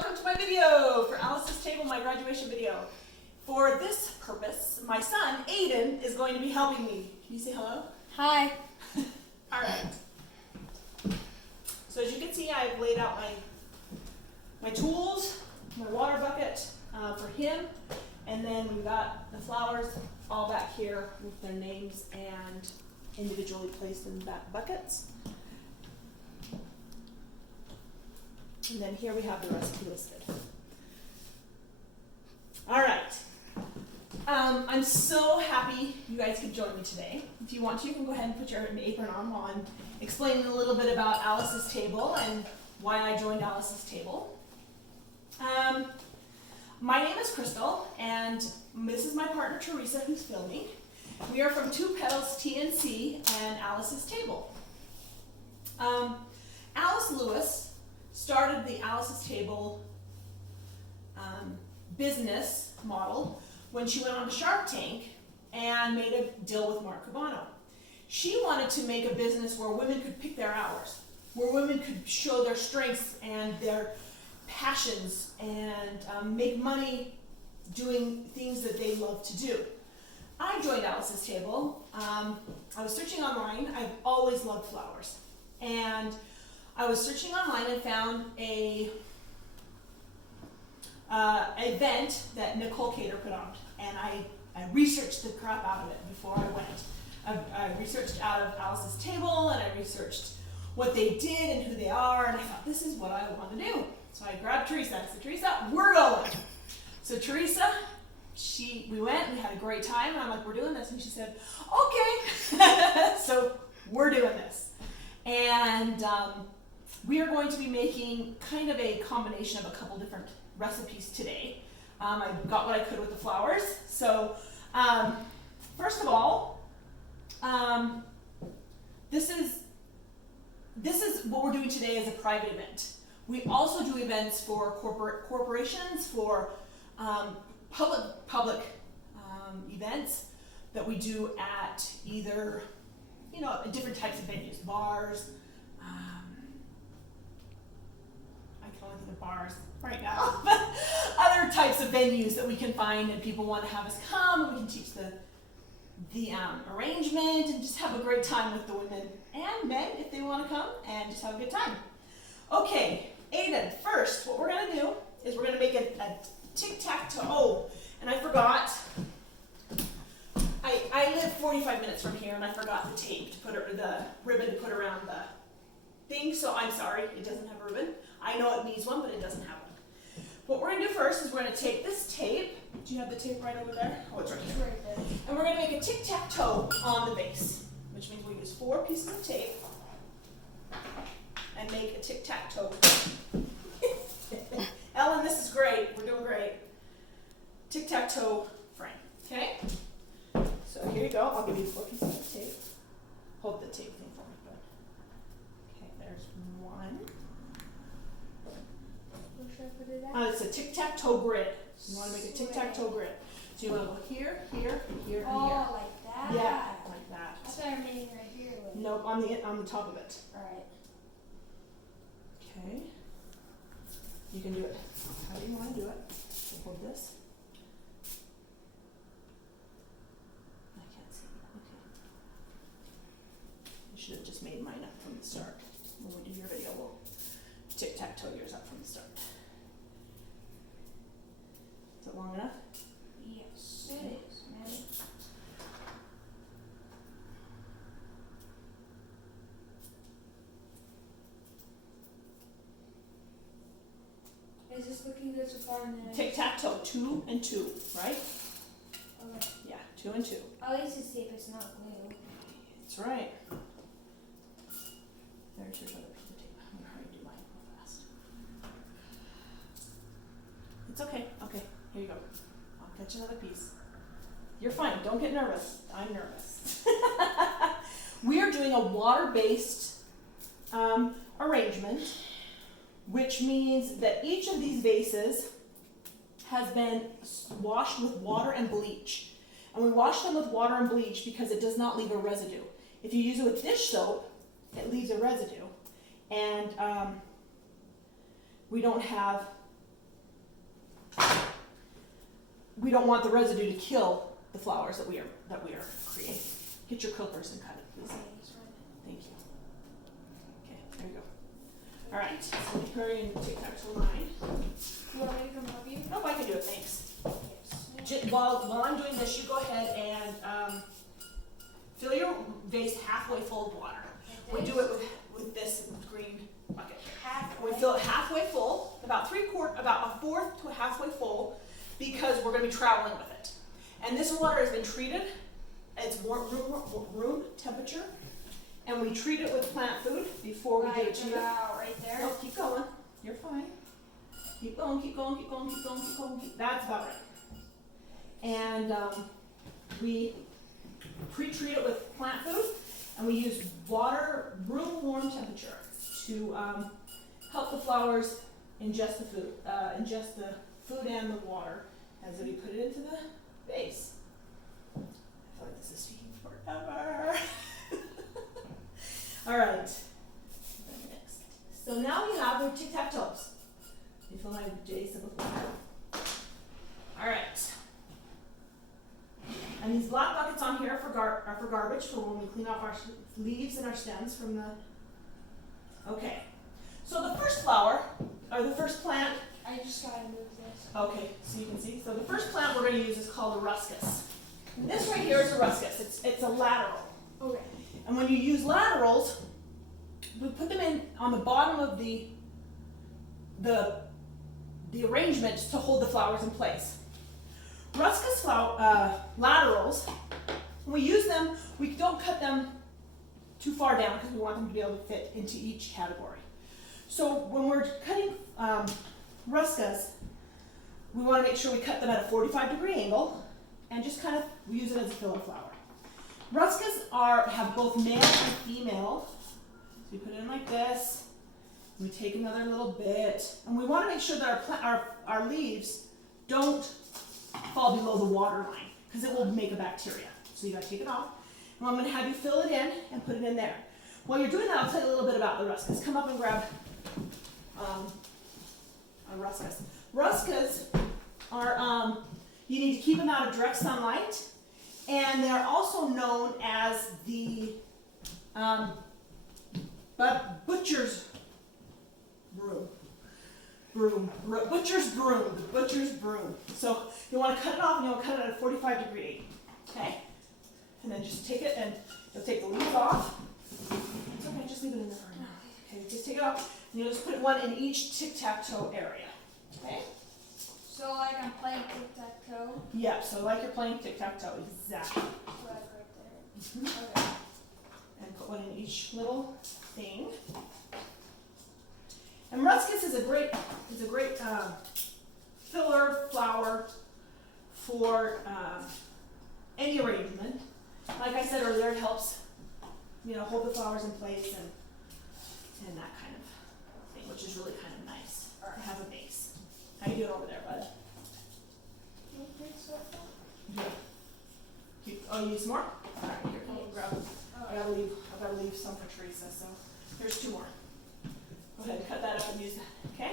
welcome to my video for Alice's Table, my graduation video. For this purpose, my son, Aiden, is going to be helping me. Can you say hello? Hi. All right. So as you can see, I've laid out my tools, my water bucket for him, and then we've got the flowers all back here with their names and individually placed in back buckets. And then here we have the recipe listed. All right. I'm so happy you guys could join me today. If you want to, you can go ahead and put your apron on while I'm explaining a little bit about Alice's Table and why I joined Alice's Table. My name is Crystal, and this is my partner Teresa, who's filming. We are from Two Petals TNC and Alice's Table. Alice Lewis started the Alice's Table business model when she went on to Shark Tank and made a deal with Mark Cubano. She wanted to make a business where women could pick their hours, where women could show their strengths and their passions and make money doing things that they love to do. I joined Alice's Table. I was searching online. I've always loved flowers. And I was searching online and found a event that Nicole Cater put on, and I researched the crap out of it before I went. I researched out of Alice's Table, and I researched what they did and who they are, and I thought, this is what I want to do. So I grabbed Teresa. I said, Teresa, we're going. So Teresa, we went, we had a great time, and I'm like, we're doing this, and she said, okay. So we're doing this. And we are going to be making kind of a combination of a couple different recipes today. I got what I could with the flowers. So first of all, this is what we're doing today as a private event. We also do events for corporations, for public events that we do at either, different types of venues, bars. I can only think of bars right now, but other types of venues that we can find, and people want to have us come, and we can teach the arrangement and just have a great time with the women and men if they want to come and just have a good time. Okay, Aiden, first, what we're going to do is we're going to make a tic-tac-toe. Oh, and I forgot. I live 45 minutes from here, and I forgot the tape to put the ribbon to put around the thing, so I'm sorry, it doesn't have a ribbon. I know it needs one, but it doesn't have one. What we're going to do first is we're going to take this tape. Do you have the tape right over there? Oh, it's right here. Right there. And we're going to make a tic-tac-toe on the base, which means we use 4 pieces of tape and make a tic-tac-toe. Ellen, this is great. We're doing great. Tic-tac-toe frame, okay? So here you go. I'll give you 4 pieces of tape. Hold the tape thing for me. Good. Okay, there's 1. Where should I put it at? It's a tic-tac-toe grid. You want to make a tic-tac-toe grid. So you want to go here, here, here, and here. Oh, like that? Yeah, like that. I thought I was making right here. Like. Nope, on the top of it. Alright. Okay. You can do it how you want to do it. So hold this. I can't see. Okay. You should have just made mine up from the start. When we do your video, we'll tic-tac-toe yours up from the start. Is it long enough? Yes, it is, man. Is this looking good so far? Tic-tac-toe, 2 and 2, right? Okay. Yeah, 2 and 2. At least it's safe, it's not glue. That's right. There's your other piece of tape. I'm gonna hurry and do mine real fast. It's okay. Okay, here you go. I'll catch another piece. You're fine. Don't get nervous. I'm nervous. We are doing a water-based arrangement, which means that each of these vases has been washed with water and bleach. And we wash them with water and bleach because it does not leave a residue. If you use it with dish soap, it leaves a residue. And we don't have we don't want the residue to kill the flowers that we are creating. Get your clippers and cut it, please. Thank you. Okay, there you go. All right, so hurry and take that to line. You want me to come help you? Nope, I can do it, thanks. Yes. While I'm doing this, you go ahead and fill your vase halfway full of water. We do it with this green bucket. We fill it halfway full, about a fourth to halfway full, because we're going to be traveling with it. And this water has been treated. It's room temperature, and we treat it with plant food before we give it to you. Right there. No, keep going. You're fine. Keep going, keep going, keep going, keep going, keep going. That's about right. And we pre-treat it with plant food, and we use water, room warm temperature, to help the flowers ingest the food, and the water as we put it into the vase. I feel like this is taking forever. All right. Next. So now we have our tic-tac-toes. You fill my vase with water. All right. And these black buckets on here are for garbage, for when we clean off our leaves and our stems from the. Okay. So the first flower, or the first plant. I just gotta move this. Okay, so you can see. So the first plant we're going to use is called a ruscus. And this right here is a ruscus. It's a lateral. Okay. And when you use laterals, we put them in on the bottom of the arrangement to hold the flowers in place. Ruscus laterals, when we use them, we don't cut them too far down because we want them to be able to fit into each category. So when we're cutting ruscus, we want to make sure we cut them at a 45-degree angle and just kind of use it as a filler flower. Ruscus have both male and female. So we put it in like this. We take another little bit, and we want to make sure that our leaves don't fall below the water line, because it will make a bacteria. So you got to take it off. And I'm going to have you fill it in and put it in there. While you're doing that, I'll tell you a little bit about the ruscus. Come up and grab a ruscus. Ruscus are, you need to keep them out of direct sunlight, and they're also known as the butcher's butcher's broom. So you want to cut it off, and you want to cut it at a 45-degree, okay? And then just take it, and you'll take the leaves off. It's okay, just leave it in there right now. Okay, just take it off, and you'll just put one in each tic-tac-toe area, okay? So like I'm playing tic-tac-toe? Yeah, so like you're playing tic-tac-toe, exactly. Right there. Mm-hmm. Okay. And put one in each little thing. And ruscus is a great filler flower for any arrangement. Like I said earlier, it helps, hold the flowers in place and that kind of thing, which is really kind of nice to have a base. How you doing over there, bud? Yeah. Oh, you need some more? All right, here, come and grab. I gotta leave some for Teresa, so here's 2 more. Go ahead and cut that up and use that, okay?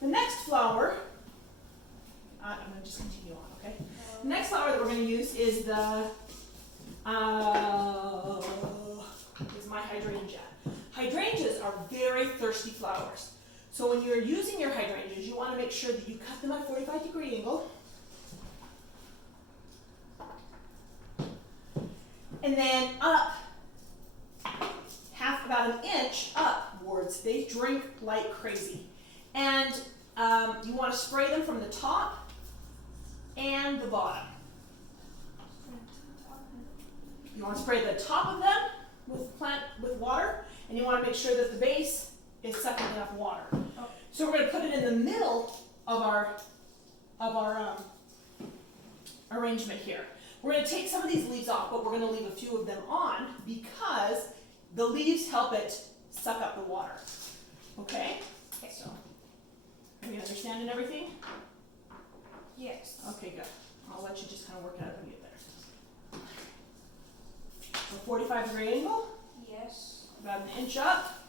The next flower, I'm going to just continue on, okay? The next flower that we're going to use is my hydrangea. Hydrangeas are very thirsty flowers. So when you're using your hydrangeas, you want to make sure that you cut them at a 45-degree angle. And then up, about an inch upwards. They drink like crazy. And you want to spray them from the top and the bottom. You want to spray the top of them with water, and you want to make sure that the base is sucking enough water. Oh. So we're going to put it in the middle of our arrangement here. We're going to take some of these leaves off, but we're going to leave a few of them on because the leaves help it suck up the water. Okay? So, are you understanding everything? Yes. Okay, good. I'll let you just kind of work it out when you get there. So 45-degree angle. Yes. About an inch up.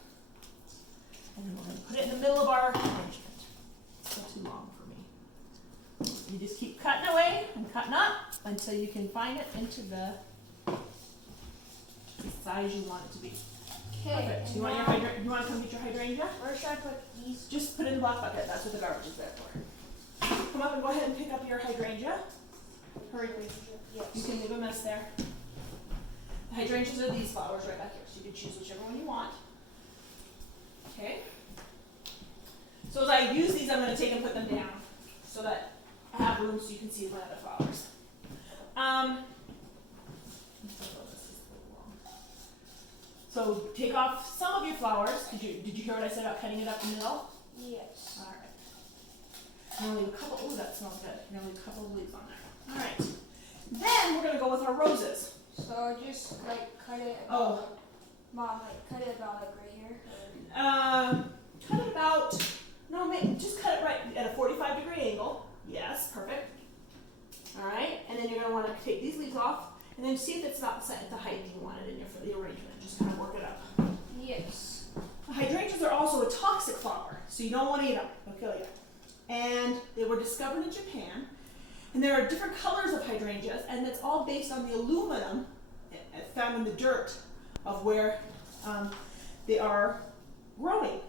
And then we're going to put it in the middle of our arrangement. It's not too long for me. You just keep cutting away and cutting up until you can find it into the size you want it to be. Okay. Perfect. You want to come get your hydrangea? Where should I put these? Just put it in the black bucket. That's what the garbage is there for. Come up and go ahead and pick up your hydrangea. Hurry, please. Yes. You can leave a mess there. The hydrangeas are these flowers right back here, so you can choose whichever one you want. Okay. So as I use these, I'm going to take and put them down so that I have room so you can see my other flowers. So take off some of your flowers. Did you hear what I said about cutting it up in the middle? Yes. All right. I'm gonna leave a couple. Oh, that smells good. I'm gonna leave a couple of leaves on there. All right. Then we're gonna go with our roses. So just like cut it. Oh. Mom, like cut it about like right here. Cut it about. No, just cut it right at a 45-degree angle. Yes, perfect. All right. And then you're gonna want to take these leaves off, and then see if it's not set at the height you want it in for the arrangement. Just kind of work it up. Yes. Hydrangeas are also a toxic flower, so you don't want to eat them. They'll kill you. And they were discovered in Japan. And there are different colors of hydrangeas, and it's all based on the aluminum found in the dirt of where they are growing.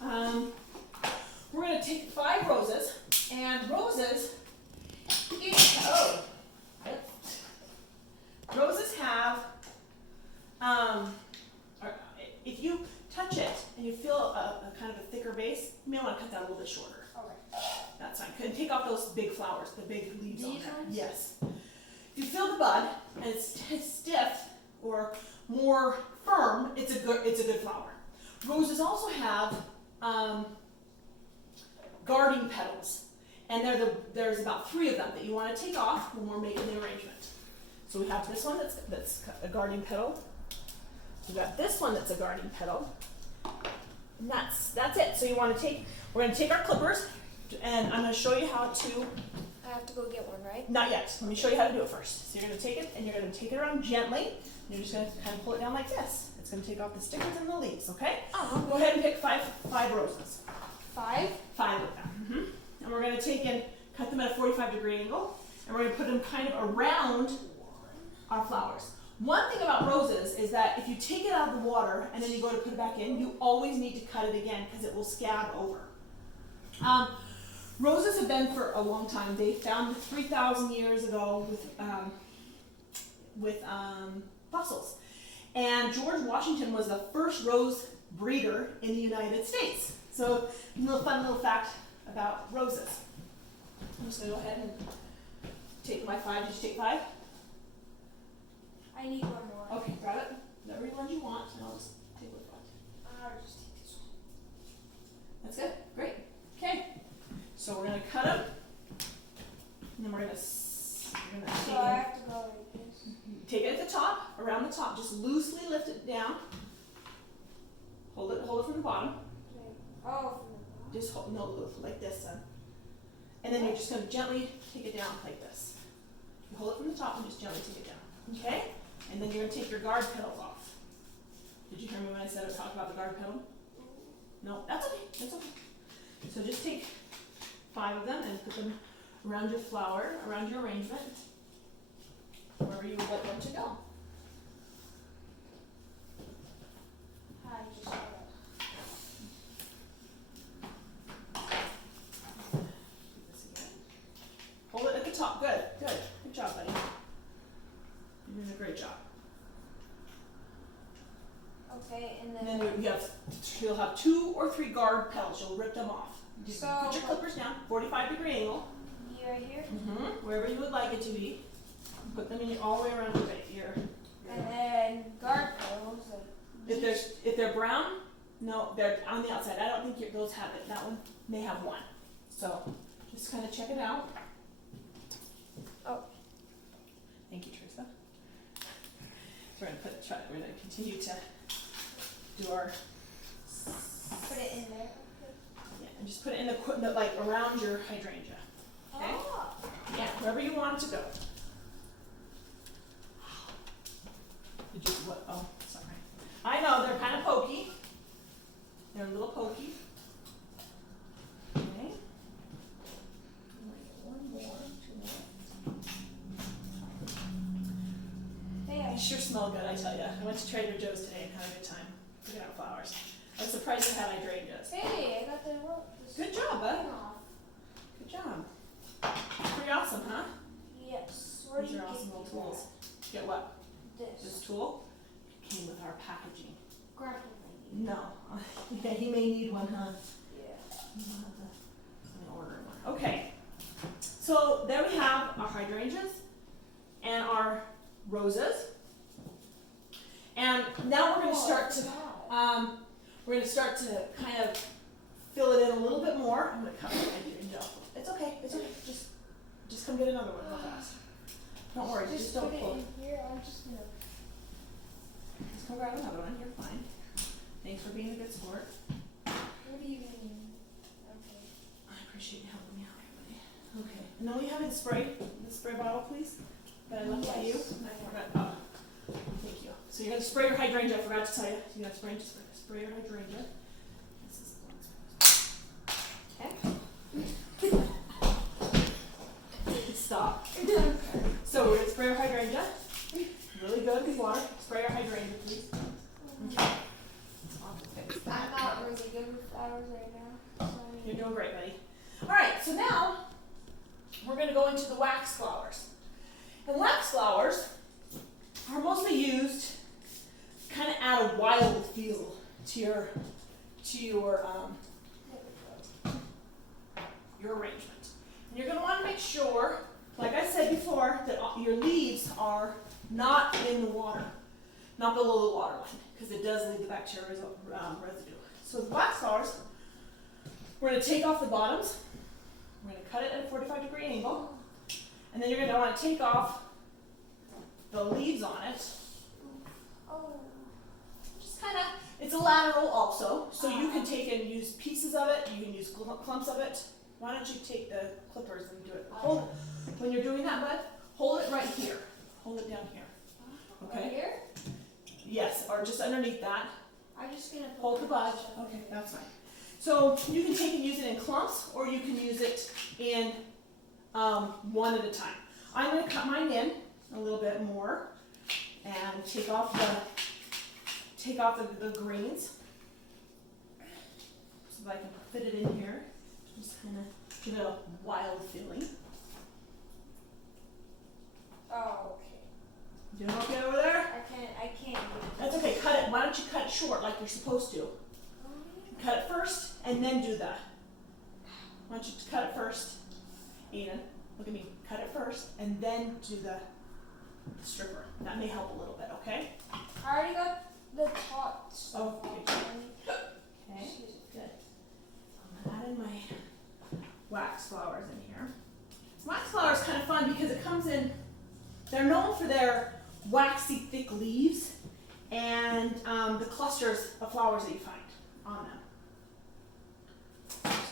We're going to take 5 roses, and roses have, if you touch it and you feel a kind of a thicker base, you may want to cut that a little bit shorter. Okay. That's fine. And take off those big flowers, the big leaves on These there. ones? Yes. If you feel the bud and it's stiff or more firm, it's a good flower. Roses also have guarding petals, and there's about 3 of them that you want to take off when we're making the arrangement. So we have this one that's a guarding petal. We got this one that's a guarding petal, and that's it. So we're going to take our clippers, and I'm going to show you how to. I have to go get one, right? Not yet. Let me show you how to do it first. So you're going to take it, and you're going to take it around gently. And you're just going to kind of pull it down like this. It's going to take off the stickers and the leaves. Okay? Go ahead and pick five roses. 5? 5 of them. And we're going to take and cut them at a 45-degree angle, and we're going to put them kind of around our flowers. One thing about roses is that if you take it out of the water and then you go to put it back in, you always need to cut it again because it will scab over. Roses have been for a long time. They found 3,000 years ago with fossils. And George Washington was the first rose breeder in the United States. So a fun little fact about roses. I'm just going to go ahead and take my 5. Did you take 5? I need one more. Okay, grab it. Whatever ones you want, and I'll just take what you want. I'll just take this one. That's good. Great. Okay. So we're going to cut them, and then we're going to So I have to go like this. take it at the top, around the top. Just loosely lift it down. Hold it from the bottom. Okay. Oh, from the bottom. Just hold, no, like this, son. And then you're just going to gently take it down like this. You hold it from the top and just gently take it down. Okay? And then you're going to take your guard petals off. Did you hear me when I said I was talking about the guard petal? No, that's okay. That's okay. So just take 5 of them and put them around your flower, around your arrangement, wherever you would like them to go. I just got it. Do this again. Hold it at the top. Good. Good. Good job, buddy. You're doing a great job. Okay, and And then. then you'll have 2 or 3 guard petals. You'll rip them off. Just So put your clippers down, 45-degree angle, right here. wherever you would like it to be. Put them in all the way around your And then guard petals. Like If they're brown, no, they're on the outside. I don't think those have it. That one may have 1. So just kind of check it out. Oh. Thank you, Teresa. So we're going to continue to do our. Put it in there. Yeah, and just put it in the like around your hydrangea. Okay? Oh. Yeah, wherever you want it to go. Did you what? Oh, sorry. I know they're kind of pokey. They're a little pokey. Okay. smell good, I tell you. I went to Trader Joe's today and had a good time picking out flowers. I was surprised they had hydrangeas. Hey, I got the rope. Good job, bud. Off. Good job. Pretty awesome, huh? Yes. Where These do are you awesome get little tools. Get what? This. This tool came with our packaging. Grad will need. No. Yeah, he may need one, huh? Yeah. Let me order one. Okay. So there we have our hydrangeas and our roses. And now we're going to start to kind of fill it in a little bit more. I'm going to cut my hydrangea off. It's okay. It's okay. Just come get another one real fast. Don't worry. Just don't put it pull. in here. I'm just gonna. Just come grab another one. You're fine. Thanks for being a good sport. What do you mean? Okay. I appreciate you helping me out, everybody. Okay. And then we have the spray bottle, please. That I left by you. I forgot. Thank you. So you're gonna spray your hydrangea. I forgot to tell you. You're gonna spray your hydrangea. This is the one. Okay. Stop. So we're gonna spray our hydrangea. Really good with water. Spray our hydrangea, please. Okay. I'm not really good with flowers right now. You're doing great, buddy. All right. So now we're gonna go into the wax flowers. And wax flowers are mostly used kind of add a wild feel to your arrangement. And you're going to want to make sure, like I said before, that your leaves are not in the water, not below the water line, because it does leave the bacteria residue. So with wax flowers, we're going to take off the bottoms. We're going to cut it at a 45-degree angle, and then you're going to want to take off the leaves on it. Just kind of, it's a lateral also, so you can take and use pieces of it, you can use clumps of it. Why don't you take the clippers and do it? When you're doing that, bud, hold it right here. Hold it down here. Okay? Right here? Yes, or just underneath that. I'm just gonna Hold the bud. Okay, that's fine. So you can take and use it in clumps, or you can use it in one at a time. I'm going to cut mine in a little bit more and take off the greens so that I can fit it in here. Just kind of give it a wild feeling. Oh, okay. Doing okay over there? I can't do it. That's okay. Cut it. Why don't you cut it short like you're supposed to? Cut it first and then do that. Why don't you cut it first, Eden? Look at me. Cut it first and then do the stripper. That may help a little bit, okay? I already got the top. Oh, okay. Okay, good. I'm adding my wax flowers in here. Wax flower is kind of fun because it comes in, they're known for their waxy thick leaves and the clusters of flowers that you find on them. So I'm going to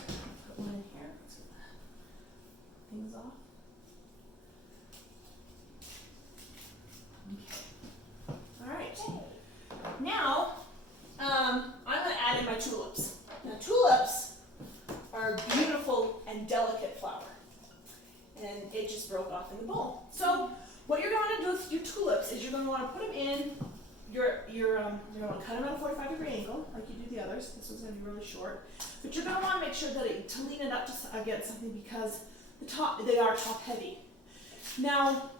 put one in here. Let's get the things off. Okay. All right. Now, I'm going to add in my tulips. Now, tulips are a beautiful and delicate flower. And it just broke off in the bowl. So, what you're going to do with your tulips is you're going to want to put them in you're going to want to cut them at a 45-degree angle, like you do the others. This one's going to be really short. But you're going to want to make sure that to lean it up against something because they are top heavy. Now,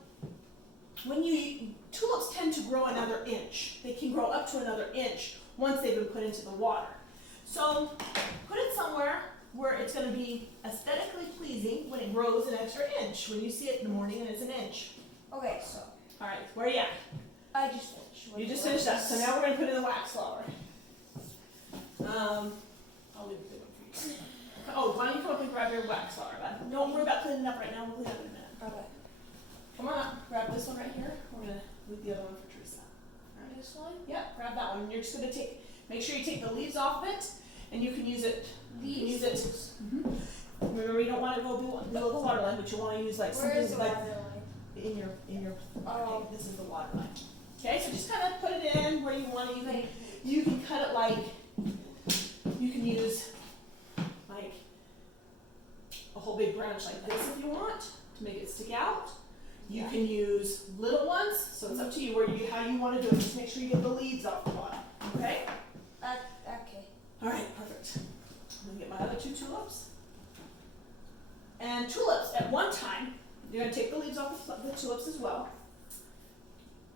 tulips tend to grow another inch. They can grow up to another inch once they've been put into the water. So put it somewhere where it's going to be aesthetically pleasing when it grows an extra inch. When you see it in the morning and it's an inch. Okay, so. All right, where are you at? I just finished. You just finished that. So now we're going to put in the wax flower. I'll leave the big one for you. Oh, why don't you come up and grab your wax flower, bud? Don't worry about cleaning it up right now. We'll clean it up in a minute. Okay. Come on up. Grab this one right here. We're going to leave the other one for Teresa. All right. This one? Yep, grab that one. You're just going to make sure you take the leaves off of it, and you can use it. These? Remember, you don't want to go below the water line, but you want to use like Where something is the like water line? in your. Oh. Okay, this is the water line. Okay, so just kind of put it in where you want it. You can cut it like you can use like a whole big branch like this if you want to make it stick out. You Yeah. can use little ones, so it's up to you how you want to do it. Just make sure you get the leaves off the bottom. Okay? Okay. All right, perfect. I'm gonna get my other 2 tulips. And tulips, at one time, you're gonna take the leaves off the tulips as well.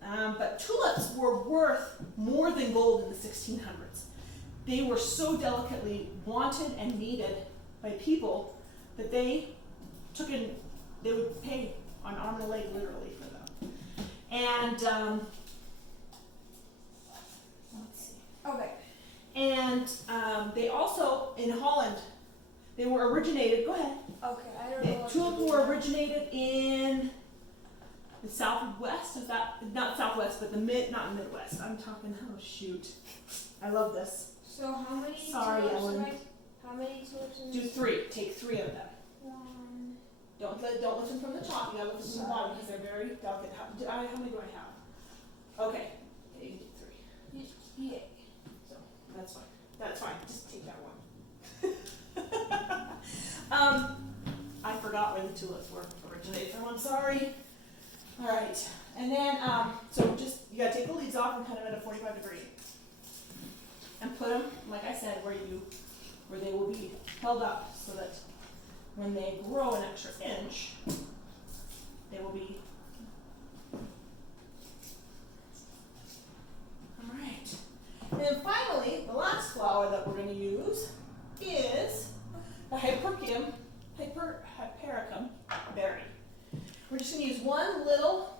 But tulips were worth more than gold in the 1600s. They were so delicately wanted and needed by people that they would pay on arm and a leg literally for them. And let's see. Okay. And they also, in Holland, they were originated, go ahead. Okay, I don't know what Tulips to do were now. originated in the Southwest, is that, not Southwest, but not Midwest. I'm talking, oh shoot. I love this. So how many Sorry, tulips Ellen. how many tulips in Do this? 3, take 3 of them. 1. Don't listen from the top, you gotta listen from the bottom because they're very delicate. How many do I have? Okay, you can take 3. Yeah. So, that's fine, just take that one. I forgot where the tulips were originated from, I'm sorry. All right, and then, so just, you gotta take the leaves off and cut them at a 45 degree. And put them, like I said, where they will be held up so that when they grow an extra inch, they will be. All right. And then finally, the last flower that we're going to use is the Hypericum berry. We're just going to use one little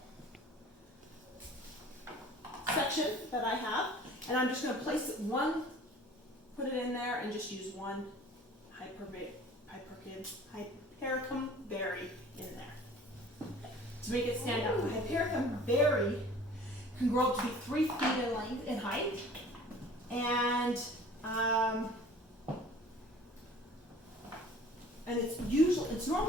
section that I have, and I'm just going to place put it in there and just use one Hypericum berry in there to make it stand out. The Hypericum berry can grow up to be 3 feet in length in height, and it's normally